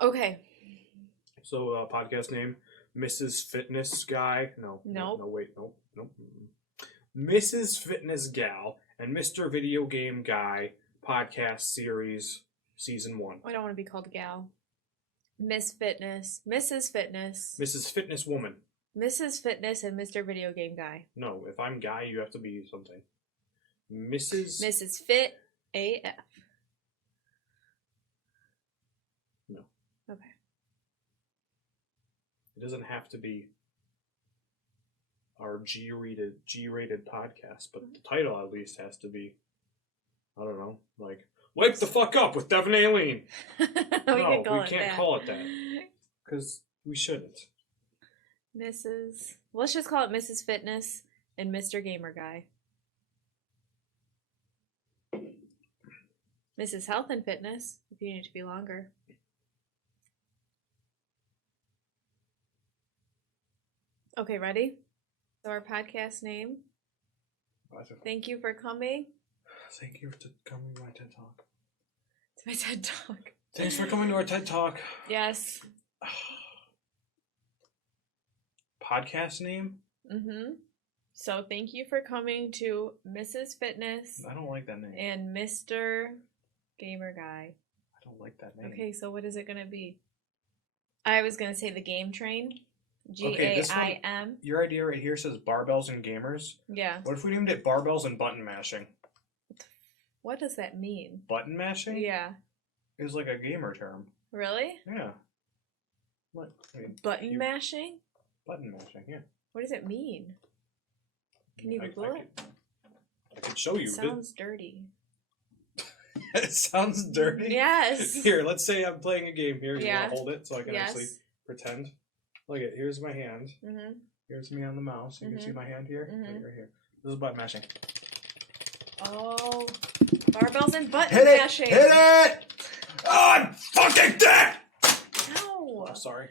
Okay. So, podcast name, Mrs. Fitness Guy. No, wait. Mrs. Fitness Gal and Mr. Video Game Guy podcast series, season 1. I don't want to be called gal. Miss Fitness, Mrs. Fitness. Mrs. Fitness Woman. Mrs. Fitness and Mr. Video Game Guy. No, if I'm Guy, you have to be something. Mrs. Fit AF. No. Okay. It doesn't have to be our G-rated podcast, but the title at least has to be, I don't know, like, Wake the Fuck Up with Devin Aileen. we can't call it that. Because we shouldn't. Let's just call it Mrs. Fitness and Mr. Gamer Guy. Mrs. Health and Fitness, if you need to be longer. Okay, ready? So our podcast name. Thank you for coming. Thank you for coming to my TED Talk. To my TED Talk. Thanks for coming to our TED Talk. Yes. Podcast name? Mm-hmm. So thank you for coming to Mrs. Fitness. I don't like that name. And Mr. Gamer Guy. I don't like that name. Okay, so what is it going to be? I was going to say the Game Train. GAIM. Okay, your idea right here says Barbells and Gamers. Yeah. What if we named it Barbells and Button Mashing? What does that mean? Button mashing? Yeah. Is like a gamer term. Really? Yeah. What? Button mashing? Button mashing, yeah. What does it mean? Can you Google it? I could show you. It sounds dirty. It sounds dirty? Yes. Here, let's say I'm playing a game here. You Yeah. want to hold it so I can actually pretend? Look at here's my hand. Mm-hmm. Here's me on the mouse. You can see my hand here. Mm-hmm. Right here. This is button mashing. Oh, barbells and button mashing. Hit it! Oh, I'm fucking dead! No. Oh, sorry.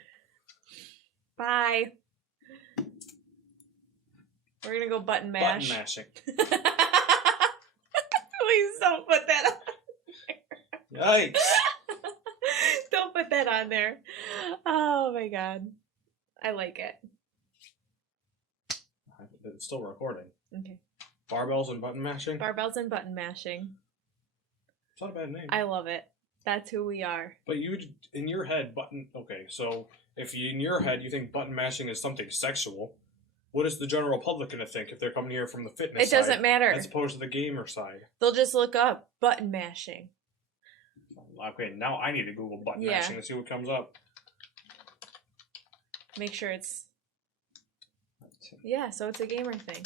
Bye. We're gonna go button mash. Button mashing. Please don't put that on there. Yikes. Don't put that on there. Oh my god. I like it. It's still recording. Okay. Barbells and button mashing? Barbells and button mashing. It's not a bad name. I love it. That's who we are. But you, in your head, okay, so if you, in your head, you think button mashing is something sexual, what is the general public going to think if they're coming here from the fitness side? It doesn't matter. As opposed to the gamer side. They'll just look up button mashing. Okay, now I need to Google button mashing to see what comes up. Make sure it's... Yeah, so it's a gamer thing.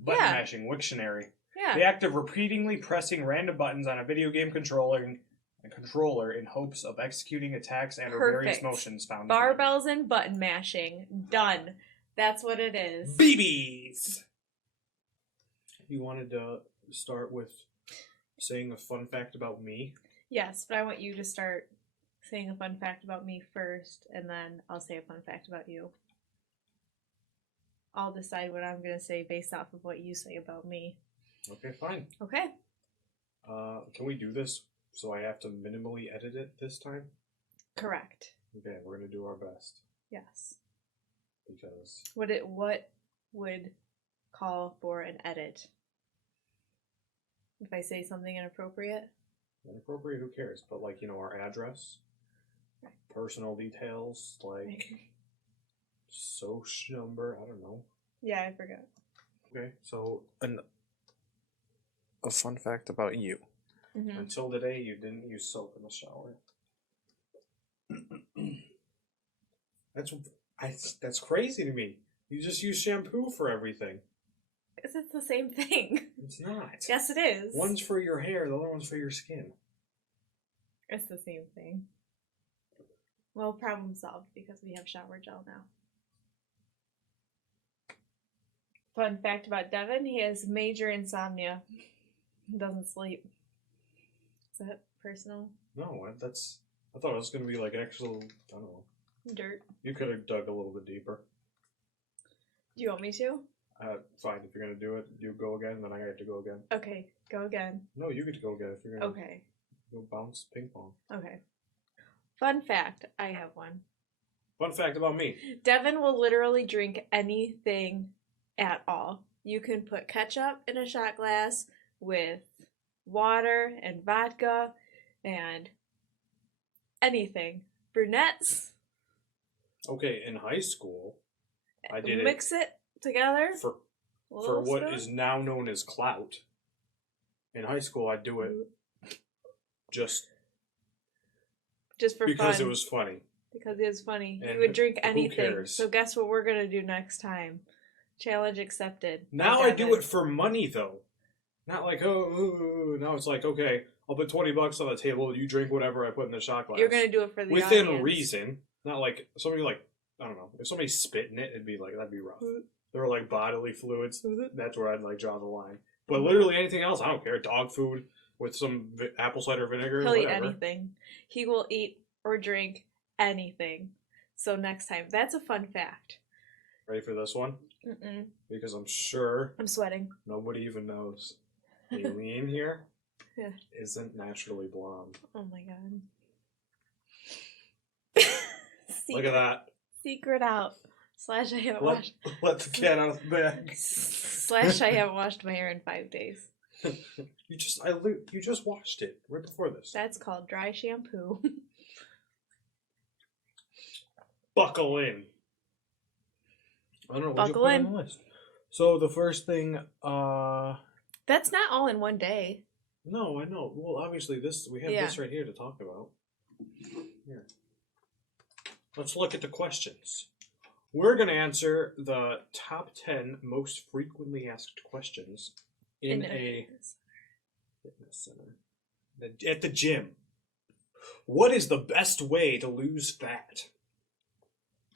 Button mashing, Wiktionary. Yeah. The act of repeatedly pressing random buttons on a video game controller in hopes of executing attacks and or various motions found. Barbells and button mashing. Done. That's what it is. BBs! You wanted to start with saying a fun fact about me? Yes, but I want you to start saying a fun fact about me first, and then I'll say a fun fact about you. I'll decide what I'm going to say based off of what you say about me. Okay, fine. Okay. Can we do this so I have to minimally edit it this time? Correct. Okay, we're going to do our best. Yes. Because... What would call for an edit? If I say something inappropriate? Inappropriate, who cares? But like, you know, our address, personal details, like social number, I don't know. Yeah, I forgot. Okay, so a fun fact about you. Mm-hmm. Until today, you didn't use soap in the shower. That's crazy to me. You just use shampoo for everything. Because it's the same thing. It's not. Yes, it is. One's for your hair, the other one's for your skin. It's the same thing. Well, problem solved because we have shower gel now. Fun fact about Devin, he has major insomnia. He doesn't sleep. Is that personal? No, I thought it was going to be like actual, I don't know. Dirt. You could have dug a little bit deeper. Do you want me to? Fine, if you're going to do it, you go again, then I have to go again. Okay, go again. No, you get to go again if you're going to... Okay. Go bounce. bounce ping pong. Okay. Fun fact. I have one. Fun fact about me. Devin will literally drink anything at all. You can put ketchup in a shot glass with water and vodka and anything. Brunettes. Okay, in high school, I did Mix it together. for what is now known as clout. In high school, I'd do it just for because fun. it was funny. Because it was funny. And you would drink who anything. cares? So guess what we're going to do next time? Challenge accepted. Now I do it for money, though. Not like, now it's like, okay, I'll put $20 on the table, you drink whatever I put in the shot glass. You're going to do it for the Within audience. reason. Not like, somebody like, I don't know, if somebody spit in it, it'd be like, that'd be rough. There were like bodily fluids, that's where I'd like draw the line. But literally anything else, I don't care. Dog food with some apple cider vinegar, He'll whatever. eat anything. He will eat or drink anything. So next time. That's a fun fact. Ready for this one? Mm-mm. Because I'm sure I'm sweating. nobody even knows. Aileen here Yeah. isn't naturally blonde. Oh my god. Look at that. Secret out. / I haven't washed. Let the cat out of the bag. / I haven't washed my hair in 5 days. You just washed it right before this. That's called dry shampoo. Buckle in. I don't know. What'd you Buckle put in. on the list? So the first thing, That's not all in one day. no, I know. Well, obviously we have this right here to talk about. Here. Let's look at the questions. We're going to answer the top 10 most frequently asked questions in a fitness center. At the gym. What is the best way to lose fat?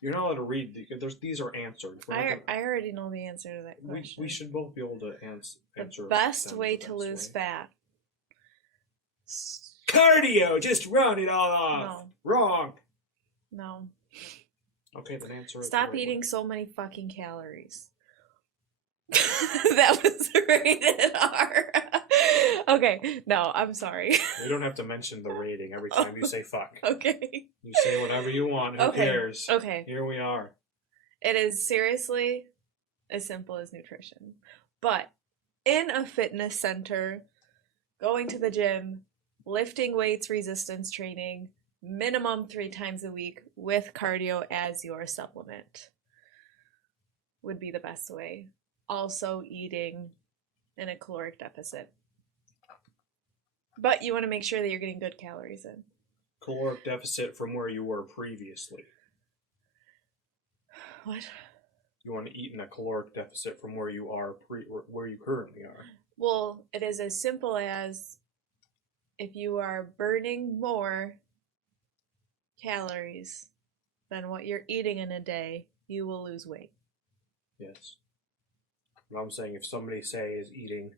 You're not allowed to read these are answered. I already know the answer to that question. We should both be able to answer. The best way to lose fat. Cardio, just run it all off. No. Wrong. No. Okay, then answer it. Stop eating so many fucking calories. That was rated R. Okay, no, I'm sorry. You don't have to mention the rating every time you say fuck. Okay. You say whatever you want. Who cares? Okay. Here we are. It is seriously as simple as nutrition. But in a fitness center, going to the gym, lifting weights, resistance training, minimum 3 times a week with cardio as your supplement would be the best way. Also eating in a caloric deficit. But you want to make sure that you're getting good calories in. Caloric deficit from where you were previously. What? You want to eat in a caloric deficit from where you are where you currently are. Well, it is as simple as if you are burning more calories than what you're eating in a day, you will lose weight. Yes. And I'm saying if somebody, say, is eating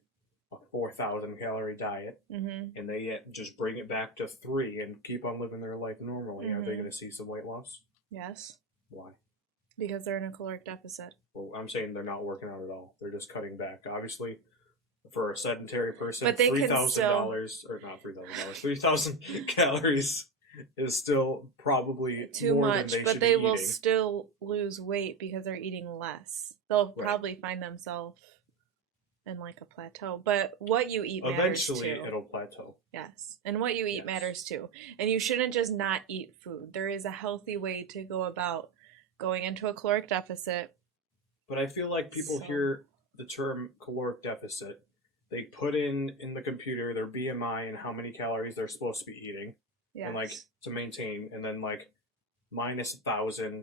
a 4,000 calorie diet and they just bring it back to 3 and keep on living their life normally, are they going to see some weight loss? Yes. Why? Because they're in a caloric deficit. Well, I'm saying they're not working out at all. They're just cutting back. Obviously, for a sedentary person, But they $3,000, can or not $3,000, 3,000 calories is still probably too more much, than they but should they be will eating. still lose weight because they're eating less. They'll probably find themselves in like a plateau. But what you eat matters Eventually, too. it'll plateau. Yes, and what you eat matters too. And you shouldn't just not eat food. There is a healthy way to go about going into a caloric deficit. But I feel like people hear the term caloric deficit, they put in the computer their BMI and how many calories they're supposed to be eating. Yes. And like to maintain, and then like minus 1,000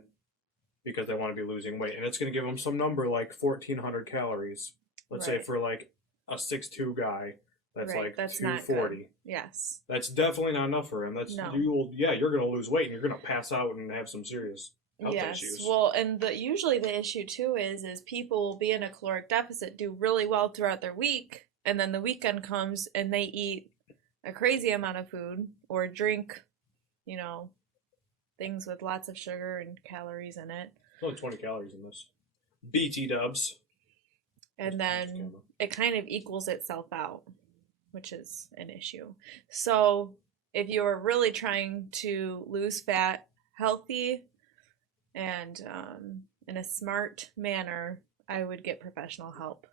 because they want to be losing weight, and it's going to give them some number like 1,400 calories. Let's say for like a 6'2" guy, that's like that's 240. Yes, that's definitely not enough for him. That's you're going to lose weight and you're going to pass out and have some serious health issues. Well, and usually the issue too is people will be in a caloric deficit, do really well throughout their week, and then the weekend comes and they eat a crazy amount of food or drink, things with lots of sugar and calories in it. Only 20 calories in this. BT dubs. And then it kind of equals itself out, which is an issue. So if you're really trying to lose fat healthy and in a smart manner, I would get professional help.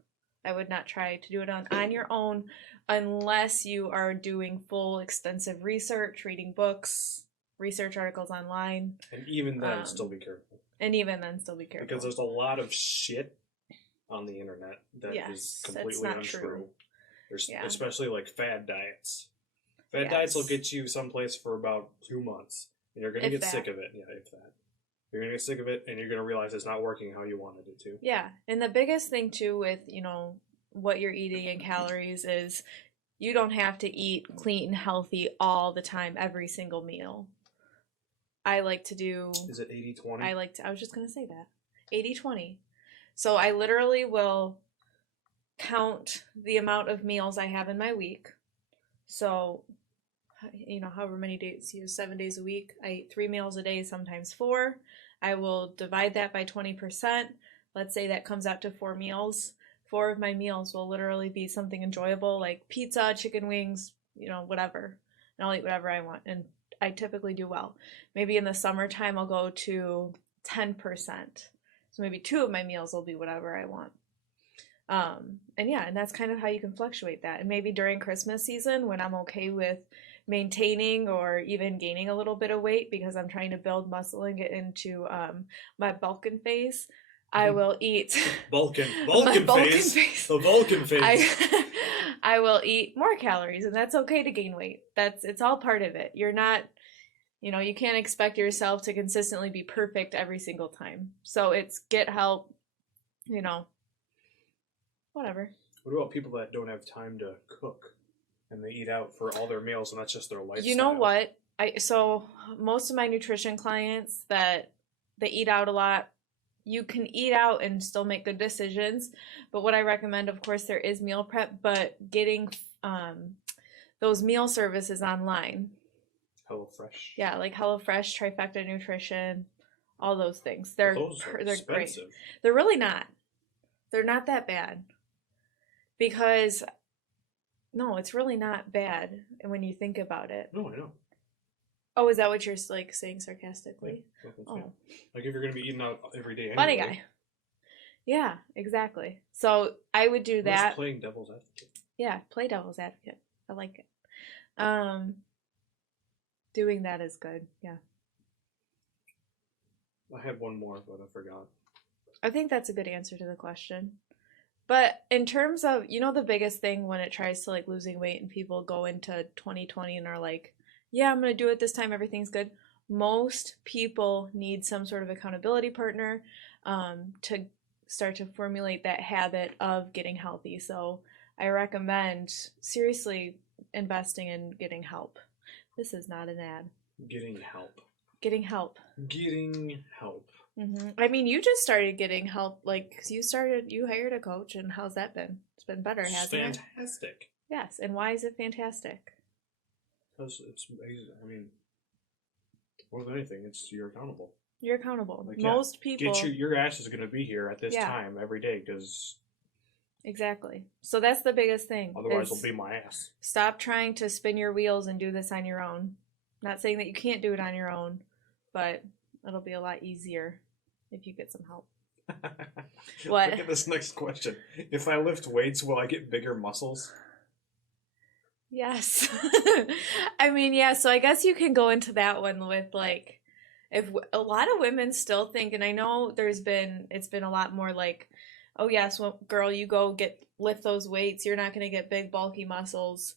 I would not try to do it on your own unless you are doing full extensive research, reading books, research articles online. And even then, still be careful. Because there's a lot of shit on the internet that is completely untrue. True. There's especially like fad diets. Fad diets will get you someplace for about 2 months, and you're gonna get sick of it. Yeah, if that. You're gonna get sick of it, and you're gonna realize it's not working how you wanted it to. Yeah, and the biggest thing too with what you're eating and calories is you don't have to eat clean, healthy all the time, every single meal. I like to do. Is it 80-20? I was just gonna say that 80-20. So I literally will count the amount of meals I have in my week. So, however many days, 7 days a week, I eat 3 meals a day, sometimes 4. I will divide that by 20%. Let's say that comes out to 4 meals. 4 of my meals will literally be something enjoyable like pizza, chicken wings, whatever. And I'll eat whatever I want. And I typically do well. Maybe in the summertime, I'll go to 10%. So maybe 2 of my meals will be whatever I want. And that's kind of how you can fluctuate that. And maybe during Christmas season, when I'm okay with maintaining or even gaining a little bit of weight because I'm trying to build muscle and get into my bulking phase, I will eat Vulcan phase. The Vulcan phase. I will eat more calories, and that's okay to gain weight. It's all part of it. You're not, you can't expect yourself to consistently be perfect every single time. So it's get help, whatever. What about people that don't have time to cook and they eat out for all their meals and that's just their lifestyle? You know what? So most of my nutrition clients that they eat out a lot, you can eat out and still make good decisions. But what I recommend, of course, there is meal prep, but getting those meal services online. HelloFresh. Yeah, like HelloFresh, Trifecta Nutrition, all those things. They're expensive. Great. They're really not. They're not that bad. Because, no, it's really not bad when you think about it. No, I know. Oh, is that what you're saying sarcastically? Yeah, like if you're going to be eating out every day anyway. Funny guy. Yeah, exactly. So I would do that. Just playing devil's advocate. Yeah, play devil's advocate. I like it. Doing that is good. Yeah. I had one more, but I forgot. I think that's a good answer to the question. But in terms of, the biggest thing when it tries to losing weight and people go into 2020 and are like, yeah, I'm going to do it this time, everything's good. Most people need some sort of accountability partner to start to formulate that habit of getting healthy. So I recommend seriously investing in getting help. This is not an ad. Getting help. Mm-hmm. I mean, you just started getting help, you hired a coach, and how's that been? It's been better, hasn't it? Fantastic. Yes, and why is it fantastic? Because it's, more than anything, you're accountable. You're accountable. Most people... Your ass is going to be here at this time every day, because... Exactly. So that's the biggest thing. Otherwise, it'll be my ass. Stop trying to spin your wheels and do this on your own. Not saying that you can't do it on your own, but it'll be a lot easier if you get some help. What? Look at this next question. If I lift weights, will I get bigger muscles? Yes. So I guess you can go into that one with if a lot of women still think, and I know it's been a lot more oh yes, well, girl, you go lift those weights, you're not going to get big bulky muscles.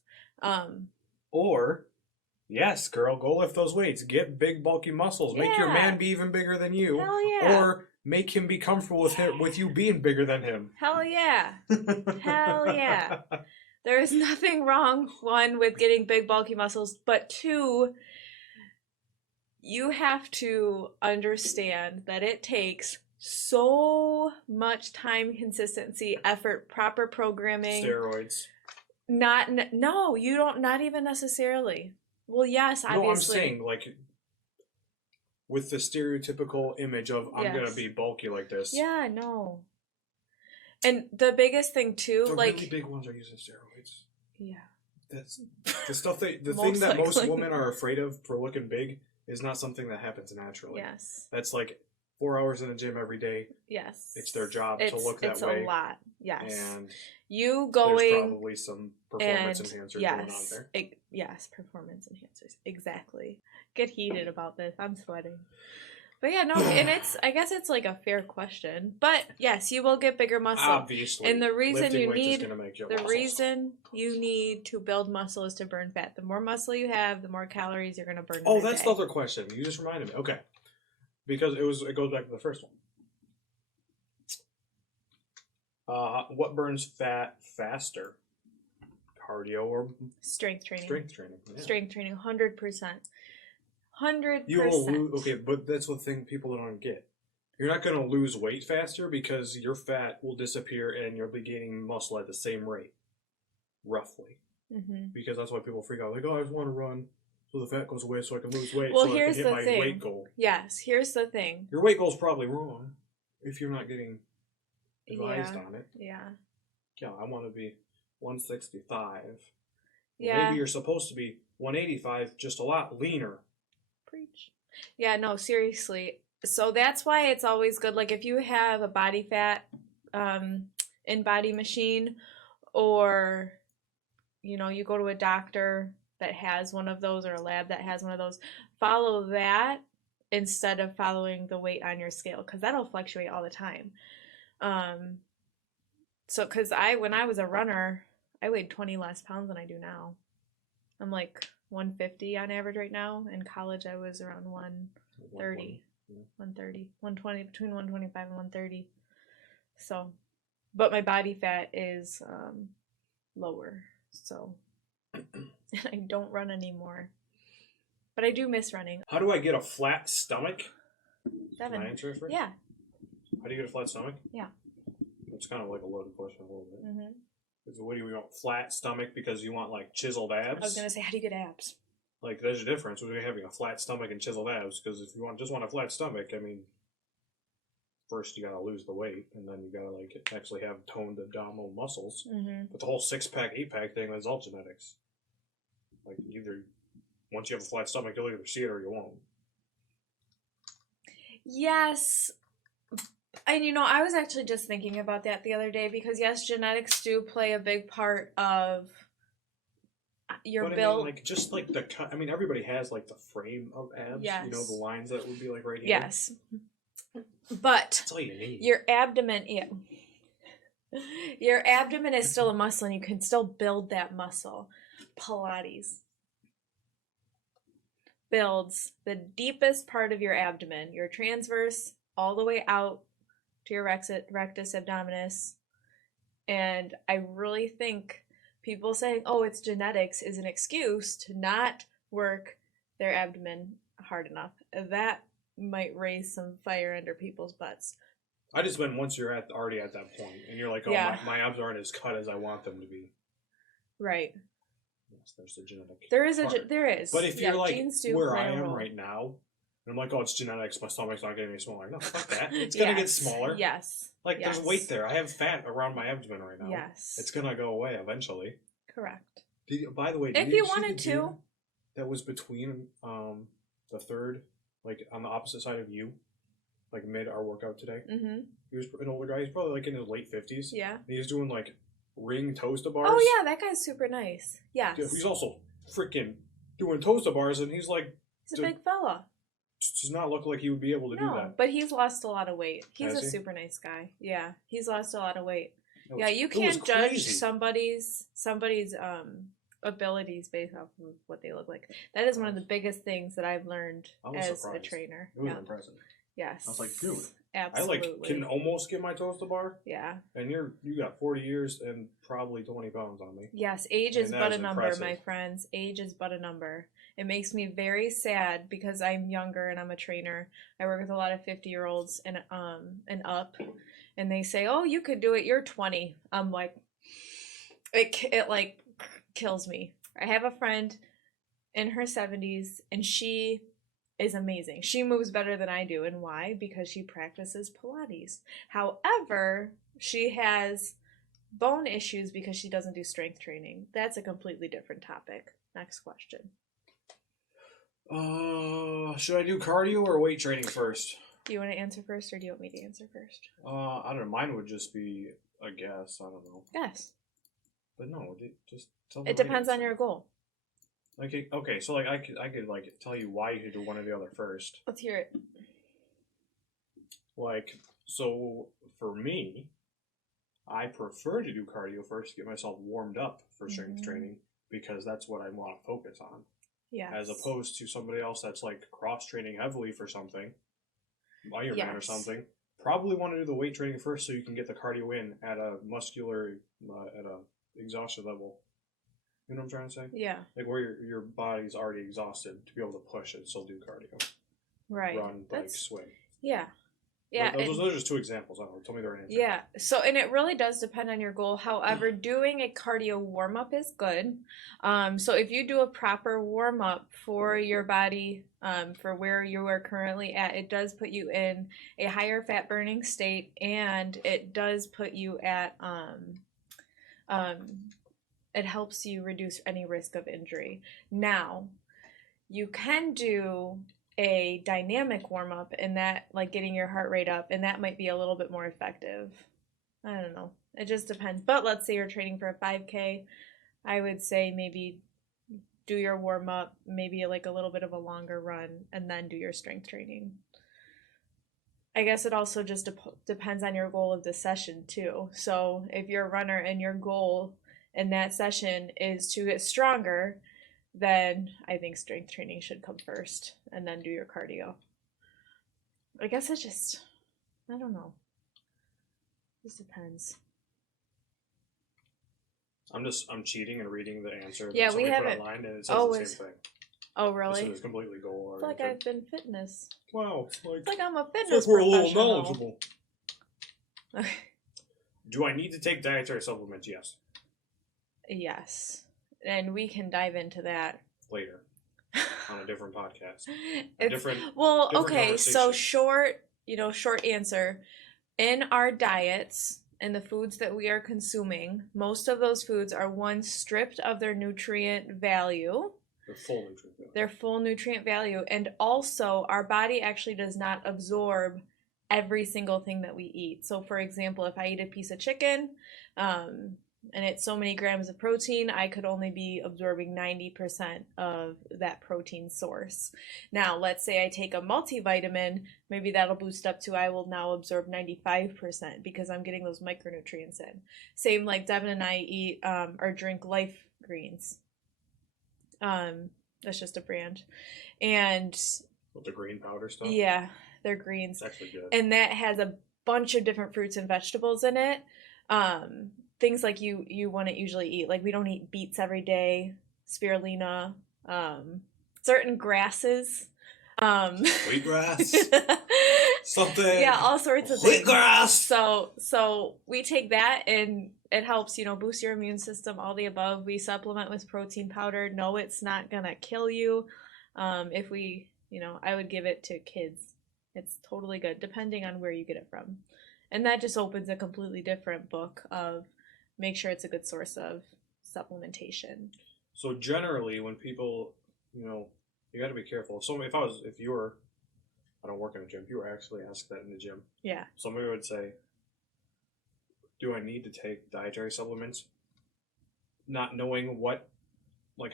Or, yes, girl, go lift those weights, get big bulky muscles, make your man be even bigger than you. Hell yeah. Or make him be comfortable with you being bigger than him. Hell yeah. Hell yeah. There is nothing wrong, 1, with getting big bulky muscles, but 2, you have to understand that it takes so much time, consistency, effort, proper programming. Steroids. No, you don't, not even necessarily. Well, yes, obviously. No, I'm saying, with the stereotypical image of, I'm going to be bulky like this. Yeah, no. And the biggest thing, too, the really big ones are using steroids. Yeah. That's the stuff the Most thing that most likely. women are afraid of for looking big is not something that happens naturally. Yes. That's like 4 hours in the gym every day. Yes. It's their job to look that it's way. It's a lot. Yes. And you there's going probably some performance enhancers going on there. Yes, performance enhancers. Exactly. Get heated about this. I'm sweating. But yeah, no, and I guess it's like a fair question. But yes, you will get bigger muscle. Obviously. And the reason lifting you weights need is gonna make you the muscles. reason you need to build muscle is to burn fat. The more muscle you have, the more calories you're gonna burn. Oh, that's the other question. You just reminded me. Okay. Because it goes back to the first one. What burns fat faster? Cardio or strength training? Strength training. Yeah. Strength training, 100%. 100%. You will lose. Okay, but that's the thing people don't get. You're not going to lose weight faster because your fat will disappear and you'll be gaining muscle at the same rate, roughly. Mm-hmm. Because that's why people freak out. Like, oh, I just want to run so the fat goes away so I can lose weight. Well, so here's I can hit the my thing. weight goal. Yes, here's the thing. Your weight goal's probably wrong if you're not getting advised on it. Yeah. Yeah, I want to be 165. Yeah. Maybe you're supposed to be 185, just a lot leaner. Preach. Yeah, no, seriously. So that's why it's always good. Like if you have a body fat in-body machine, or you go to a doctor that has one of those, or a lab that has one of those, follow that instead of following the weight on your scale, because that'll fluctuate all the time. So because when I was a runner, I weighed 20 less pounds than I do now. I'm like 150 on average right now. In college, I was around 130, 120, between 125 and 130. So, but my body fat is lower. So, I don't run anymore. But I do miss running. How do I get a flat stomach? Devin. Can I answer it first? Yeah. How do you get a flat stomach? Yeah. It's kind of like a loaded question a little bit. Mm-hmm. What do you want? Flat stomach because you want like chiseled abs? I was gonna say, how do you get abs? Like, there's a difference between having a flat stomach and chiseled abs. Because if you just want a flat stomach, I mean, first you gotta lose the weight, and then you gotta like actually have toned abdominal muscles. Mm-hmm. But the whole 6-pack, 8-pack thing is all genetics. Like once you have a flat stomach, you'll either see it or you won't. Yes. And I was actually just thinking about that the other day, because yes, genetics do play a big part of your build. I mean, like, just like the cut. I mean, everybody has like the frame of abs. Yes. The lines that would be like right here. Yes. But that's all you need. Your abdomen, your abdomen is still a muscle, and you can still build that muscle. Pilates builds the deepest part of your abdomen, your transverse, all the way out to your rectus abdominis. And I really think people saying, oh, it's genetics, is an excuse to not work their abdomen hard enough. That might raise some fire under people's butts. I just meant once you're already at that point, and you're like, oh, my abs aren't as cut as I want them to be. Right. Yes, there's the genetic. There is. But if you're like where I am right now, and I'm like, oh, it's genetics, my stomach's not getting any smaller. No, fuck that. It's going to get smaller. Yes. Like, there's weight there. I have fat around my abdomen right now. Yes. It's going to go away eventually. Correct. By the way, if you wanted to. That was between the third, like on the opposite side of you, like mid our workout today. Mm-hmm. He was an older guy. He's probably like in his late 50s. Yeah. And he was doing like ring toaster bars. Oh, yeah, that guy's super nice. Yes. Yeah, he's also freaking doing toaster bars, and he's like... He's a big fella. Does not look like he would be able to do that. But he's lost a lot of weight. He's a super nice guy. Yeah, he's lost a lot of weight. You can't judge somebody's abilities based off of what they look like. That is one of the biggest things that I've learned as a trainer. It was impressive. Yes. I was like, dude, absolutely. I can almost get my toaster bar. Yeah. And you got 40 years and probably 20 pounds on me. Yes, age is but a number, my friends. Age is but a number. It makes me very sad because I'm younger and I'm a trainer. I work with a lot of 50-year-olds and up, and they say, "Oh, you could do it. You're 20." I'm like, it like kills me. I have a friend in her 70s, and she is amazing. She moves better than I do. And why? Because she practices Pilates. However, she has bone issues because she doesn't do strength training. That's a completely different topic. Next question. Should I do cardio or weight training first? Do you want to answer first, or do you want me to answer first? I don't know. Mine would just be a guess. I don't know. Yes. But no, just tell me. It depends on your goal. Okay, so like I could like tell you why you should do one or the other first. Let's hear it. Like, so for me, I prefer to do cardio first to get myself warmed up for strength training, because that's what I want to focus on. Yeah. As opposed to somebody else that's like cross training heavily for something, Ironman or something. Probably want to do the weight training first so you can get the cardio in at a muscular, at a exhaustion level. You know what I'm trying to say? Yeah. Like where your body's already exhausted to be able to push and still do cardio. Right. Run, bike, swing. Yeah. Yeah. Those are just two examples. I don't know. Tell me the right answer. Yeah. So, and it really does depend on your goal. However, doing a cardio warm-up is good. So if you do a proper warm-up for your body, for where you are currently at, it does put you in a higher fat burning state, and it does put you at, it helps you reduce any risk of injury. Now, you can do a dynamic warm-up, and that, like getting your heart rate up, and that might be a little bit more effective. I don't know. It just depends. But let's say you're training for a 5K. I would say maybe do your warm-up, maybe like a little bit of a longer run, and then do your strength training. I guess it also just depends on your goal of the session too. So if you're a runner and your goal in that session is to get stronger, then I think strength training should come first, and then do your cardio. I guess it just, I don't know. This depends. I'm cheating and reading the answer. Yeah, we have put it online, and it says the same thing. Oh, really? It's completely goal It's like I've been fitness. Wow. It's like I'm a fitness we're professional. a little knowledgeable. Do I need to take dietary supplements? Yes. Yes. And we can dive into that later on a different podcast. Okay, so short answer. In our diets and the foods that we are consuming, most of those foods are, one, stripped of their nutrient value. Their full nutrient value. And also, our body actually does not absorb every single thing that we eat. So, for example, if I eat a piece of chicken, and it's so many grams of protein, I could only be absorbing 90% of that protein source. Now, let's say I take a multivitamin, maybe that'll boost up to, I will now absorb 95% because I'm getting those micronutrients in. Same like Devin and I eat or drink Life Greens. That's just a brand. And with the green powder stuff? Yeah, they're greens. It's actually good. And that has a bunch of different fruits and vegetables in it. Things like you wouldn't usually eat. Like, we don't eat beets every day, spirulina, certain grasses. Wheatgrass. Something. Yeah, all sorts of things. Wheatgrass. So we take that, and it helps, boost your immune system, all the above. We supplement with protein powder. No, it's not gonna kill you. If we, I would give it to kids. It's totally good, depending on where you get it from. And that just opens a completely different book of make sure it's a good source of supplementation. So generally, when people, you got to be careful. If you were, I don't work in a gym, if you were actually asked that in the gym, yeah, somebody would say, do I need to take dietary supplements? Not knowing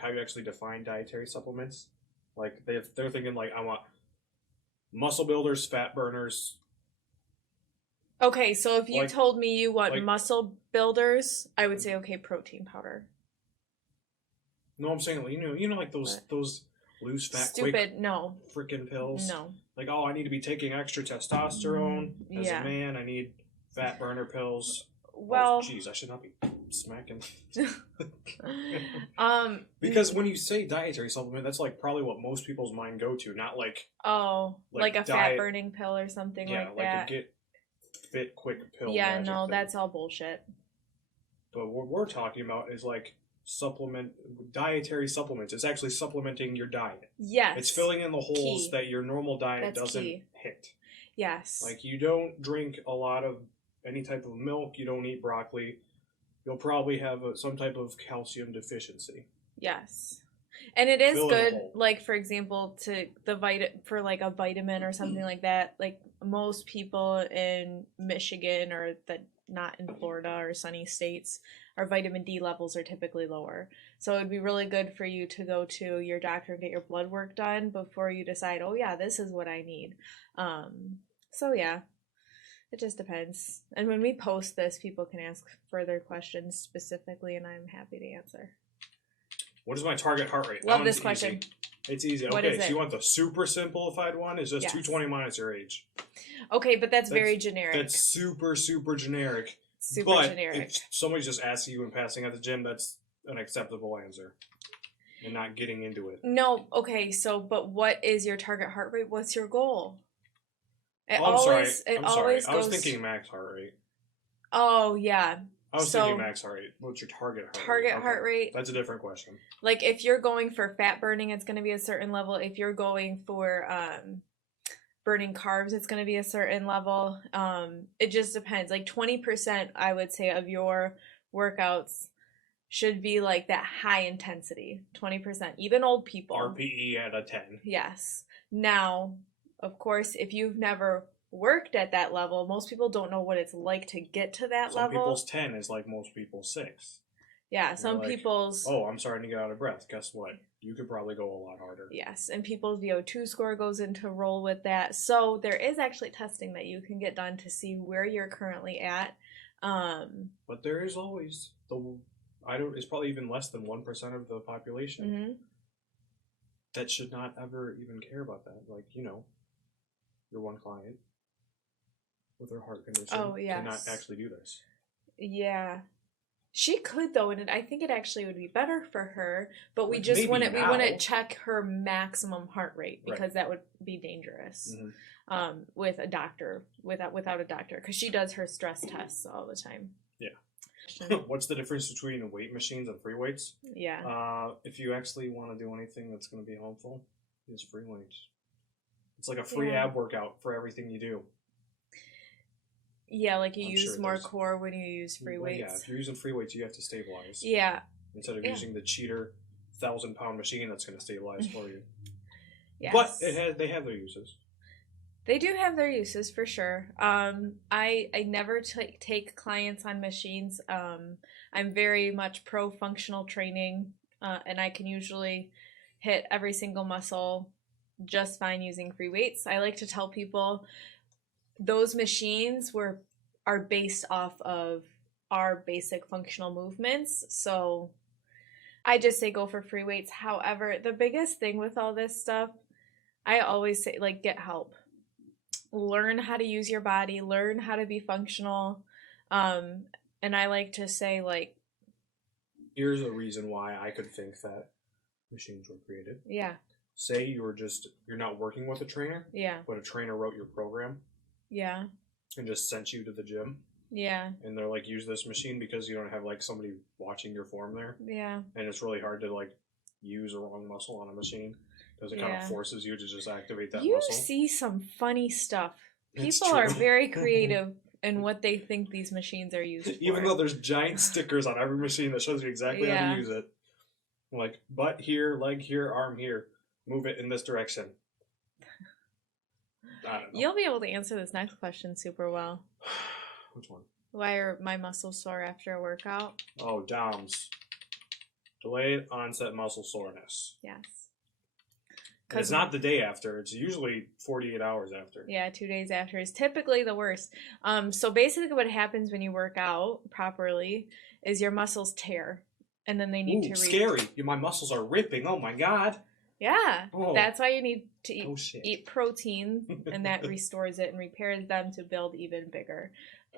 how you actually define dietary supplements. Like, they're thinking, like, I want muscle builders, fat burners. Okay, so if you told me you want muscle builders, I would say, okay, protein powder. No, I'm saying, like those lose fat stupid, no. Freaking pills. No. Like, I need to be taking extra testosterone as a man. I need fat burner pills. Well, jeez, I should not be smacking. Because when you say dietary supplement, that's like probably what most people's mind go to, not like like a fat burning pill or something like that. Yeah, like a get fit quick pill. Yeah, no, thing. That's all bullshit. But what we're talking about is like dietary supplements. It's actually supplementing your diet. Yes. It's filling in the holes that your normal diet doesn't hit. Yes. Like, you don't drink a lot of any type of milk. You don't eat broccoli. you'll probably have some type of calcium deficiency. Yes. And it is Fill in a good, hole. like, for example, for like a vitamin or something like that. Like, most people in Michigan or not in Florida or sunny states, our vitamin D levels are typically lower. So it would be really good for you to go to your doctor and get your blood work done before you decide, oh yeah, this is what I need. So yeah, it just depends. And when we post this, people can ask further questions specifically, and I'm happy to answer. What is my target heart rate? Love this question. Easy. It's easy. What Okay, is so it? you want the super simplified one? It's just Yes. 220 minus your age. Okay, but that's very generic. That's super, super generic. Super generic. If somebody's just asking you in passing at the gym, that's an acceptable answer. And not getting into it. No, okay, so, but what is your target heart rate? What's your goal? I'm sorry. I was thinking max heart rate. Oh, yeah. I was thinking max heart rate. What's your target heart rate? Target heart rate. That's a different question. Like, if you're going for fat burning, it's going to be a certain level. If you're going for burning carbs, it's going to be a certain level. It just depends. Like, 20%, I would say, of your workouts should be like that high intensity. 20%. Even old people. RPE at a 10. Yes. Now, of course, if you've never worked at that level, most people don't know what it's like to get to that level. Some people's 10 is like most people's 6. Yeah, some people's... Oh, I'm starting to get out of breath. Guess what? You could probably go a lot harder. Yes, and people's VO2 score goes into role with that. So there is actually testing that you can get done to see where you're currently at. But there is always it's probably even less than 1% of the population that should not ever even care about that. Like, your one client with her heart condition cannot actually do this. Yeah. She could, though, and I think it actually would be better for her, but we wouldn't check her maximum heart rate because that would be dangerous with a doctor, without a doctor, because she does her stress tests all the time. Yeah. What's the difference between weight machines and free weights? Yeah. If you actually want to do anything that's going to be helpful, use free weights. It's like a free ab workout for everything you do. Yeah, like you use more core when you use free weights. Yeah, if you're using free weights, you have to stabilize. Yeah. Instead of using the cheater 1,000-pound machine that's going to stabilize for you. Yes. But they have their uses. They do have their uses for sure. I never take clients on machines. I'm very much pro functional training, and I can usually hit every single muscle just fine using free weights. I like to tell people those machines are based off of our basic functional movements. So I just say go for free weights. However, the biggest thing with all this stuff, I always say, like, get help. Learn how to use your body, learn how to be functional. And I like to say, like, here's a reason why I could think that machines were created. Yeah. Say you're not working with a trainer. Yeah. But a trainer wrote your program. Yeah. And just sent you to the gym. Yeah. And they're like, use this machine because you don't have like somebody watching your form there. Yeah. And it's really hard to like use a wrong muscle on a machine because it kind of forces you to just activate that muscle. You see some funny stuff. People are very creative in what they think these machines are used for. Even though there's giant stickers on every machine that shows you exactly how to use it. Like butt here, leg here, arm here. Move it in this direction. I don't know. You'll be able to answer this next question super well. Which one? Why are my muscles sore after a workout? Oh, DOMS. Delayed onset muscle soreness. Yes. And it's not the day after. It's usually 48 hours after. Yeah, 2 days after is typically the worst. So basically what happens when you work out properly is your muscles tear. And then they need to... scary. My muscles are ripping. Oh, my God. Yeah, that's why you need to eat protein, and that restores it and repairs them to build even bigger.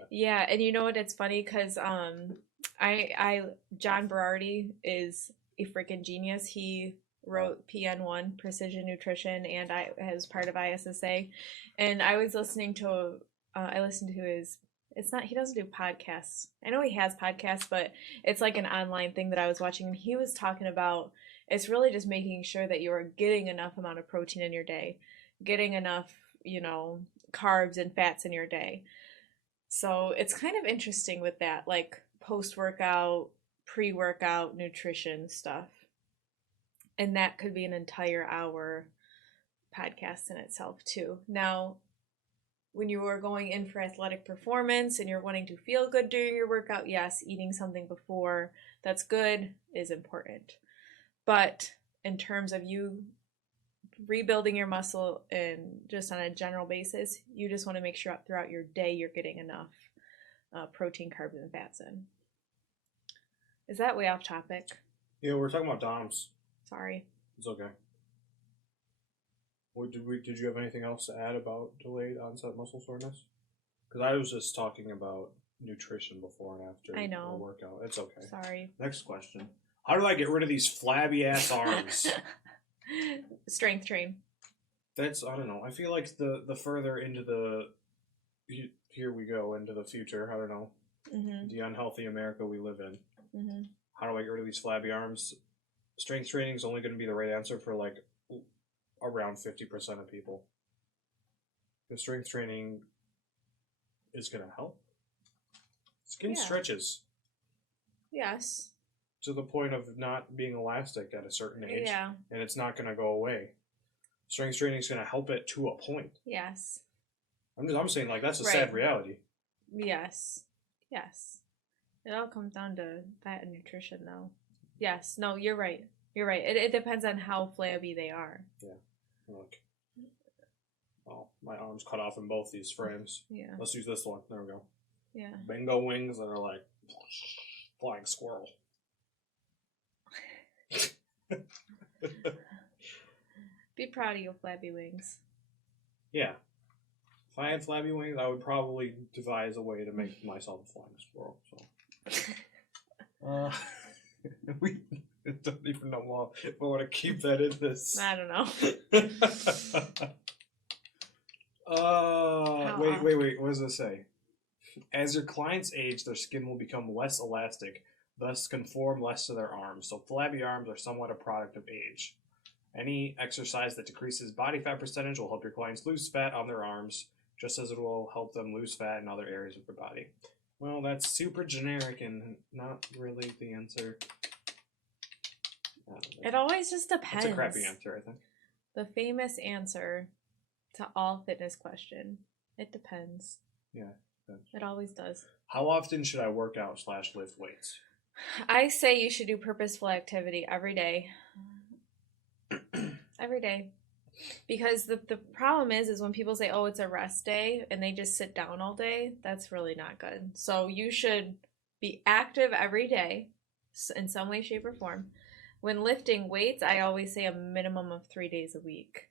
Yeah, and you know what? It's funny because John Berardi is a freaking genius. He wrote PN1, Precision Nutrition, and as part of ISSA. And I was listening to his. He doesn't do podcasts. I know he has podcasts, but it's like an online thing that I was watching, and he was talking about. It's really just making sure that you are getting enough amount of protein in your day, getting enough, carbs and fats in your day. So it's kind of interesting with that. Like post-workout, pre-workout nutrition stuff. And that could be an entire hour podcast in itself too. Now, when you are going in for athletic performance and you're wanting to feel good during your workout, yes, eating something before that's good is important. But in terms of you rebuilding your muscle and just on a general basis, you just want to make sure throughout your day you're getting enough protein, carbs, and fats in. Is that way off topic? Yeah, we're talking about DOMs. Sorry. It's okay. Did you have anything else to add about delayed onset muscle soreness? Because I was just talking about nutrition before and after a workout. It's okay. Sorry. Next question. How do I get rid of these flabby ass arms? Strength train. That's, I don't know. I feel like the further into the, here we go, into the future, I don't know, the unhealthy America we live in. How do I get rid of these flabby arms? Strength training is only going to be the right answer for like around 50% of people. The strength training is going to help. Skin stretches. Yes. To the point of not being elastic at a certain age. Yeah. And it's not going to go away. Strength training is going to help it to a point. Yes. I'm saying, like, that's a sad reality. Yes. Yes. It all comes down to diet and nutrition, though. Yes. No, you're right. You're right. It depends on how flabby they are. Yeah. Look. Oh, my arm's cut off in both these frames. Yeah. Let's use this one. There we go. Yeah. Bingo wings that are like flying squirrel. Be proud of your flabby wings. Yeah. If I had flabby wings, I would probably devise a way to make myself a flying squirrel. So, we don't even know if I want to keep that in this. I don't know. Wait. What does it say? As your clients age, their skin will become less elastic, thus conform less to their arms. So flabby arms are somewhat a product of age. Any exercise that decreases body fat percentage will help your clients lose fat on their arms, just as it will help them lose fat in other areas of their body. Well, that's super generic and not really the answer. It always just depends. That's a crappy answer, I think. The famous answer to all fitness question. It depends. Yeah. It always does. How often should I work out / lift weights? I say you should do purposeful activity every day. Every day. Because the problem is when people say, oh, it's a rest day, and they just sit down all day, that's really not good. So you should be active every day in some way, shape, or form. When lifting weights, I always say a minimum of 3 days a week.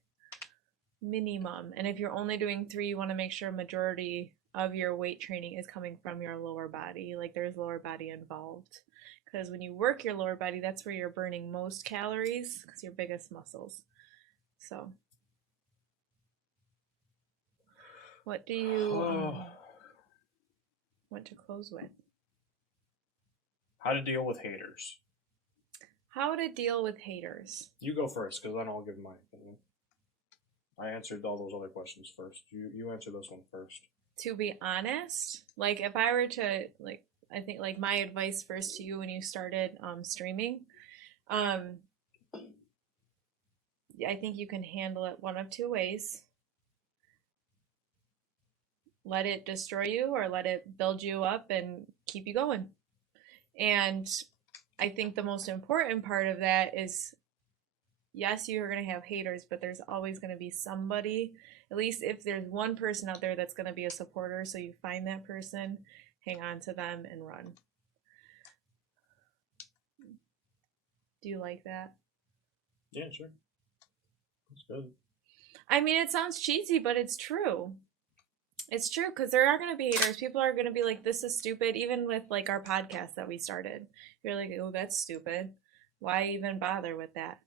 Minimum. And if you're only doing 3, you want to make sure a majority of your weight training is coming from your lower body. Like there's lower body involved. Because when you work your lower body, that's where you're burning most calories, because your biggest muscles. So, what do you want to close with? How to deal with haters. How to deal with haters. You go first, because then I'll give my opinion. I answered all those other questions first. You answer this one first. To be honest, like if I were to, like, I think like my advice first to you when you started streaming, I think you can handle it one of 2 ways. Let it destroy you or let it build you up and keep you going. And I think the most important part of that is, yes, you're going to have haters, but there's always going to be somebody, at least if there's one person out there that's going to be a supporter, so you find that person, hang on to them, and run. Do you like that? Yeah, sure. That's good. I mean, it sounds cheesy, but it's true. It's true, because there are going to be haters. People are going to be like, this is stupid. Even with like our podcast that we started. You're like, oh, that's stupid. Why even bother with that?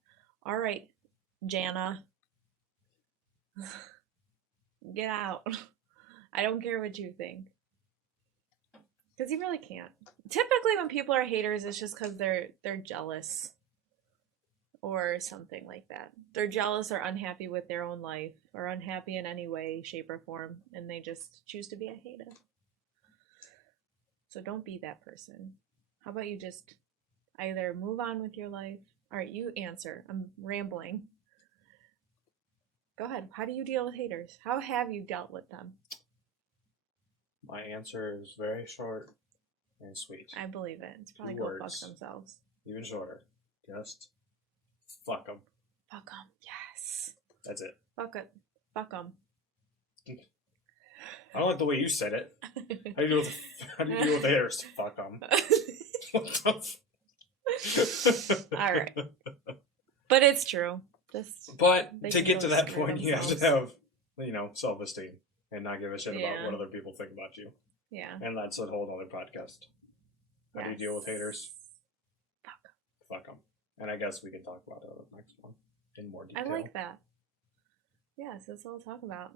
All right, Jana. Get out. I don't care what you think. Because you really can't. Typically when people are haters, it's just because they're jealous. Or something like that. They're jealous or unhappy with their own life. Or unhappy in any way, shape, or form. And they just choose to be a hater. So don't be that person. How about you just either move on with your life? All right, you answer. I'm rambling. Go ahead. How do you deal with haters? How have you dealt with them? My answer is very short and sweet. I believe it. It's probably Two go words. fuck themselves. Even shorter. Just fuck them. Fuck them. Yes. That's it. Fuck it. Fuck them. I don't like the way you said it. How do you deal with the haters? Fuck them. What the All right. But it's true. But They to can get go to that screw point, you have to themselves. have, self-esteem and not give a shit about Yeah. what other people think about you. Yeah. And that's a whole other podcast. How do you deal with haters? Fuck them. And I guess we can talk about it on the next one in more detail. I like that. Yes, that's what I'll talk about.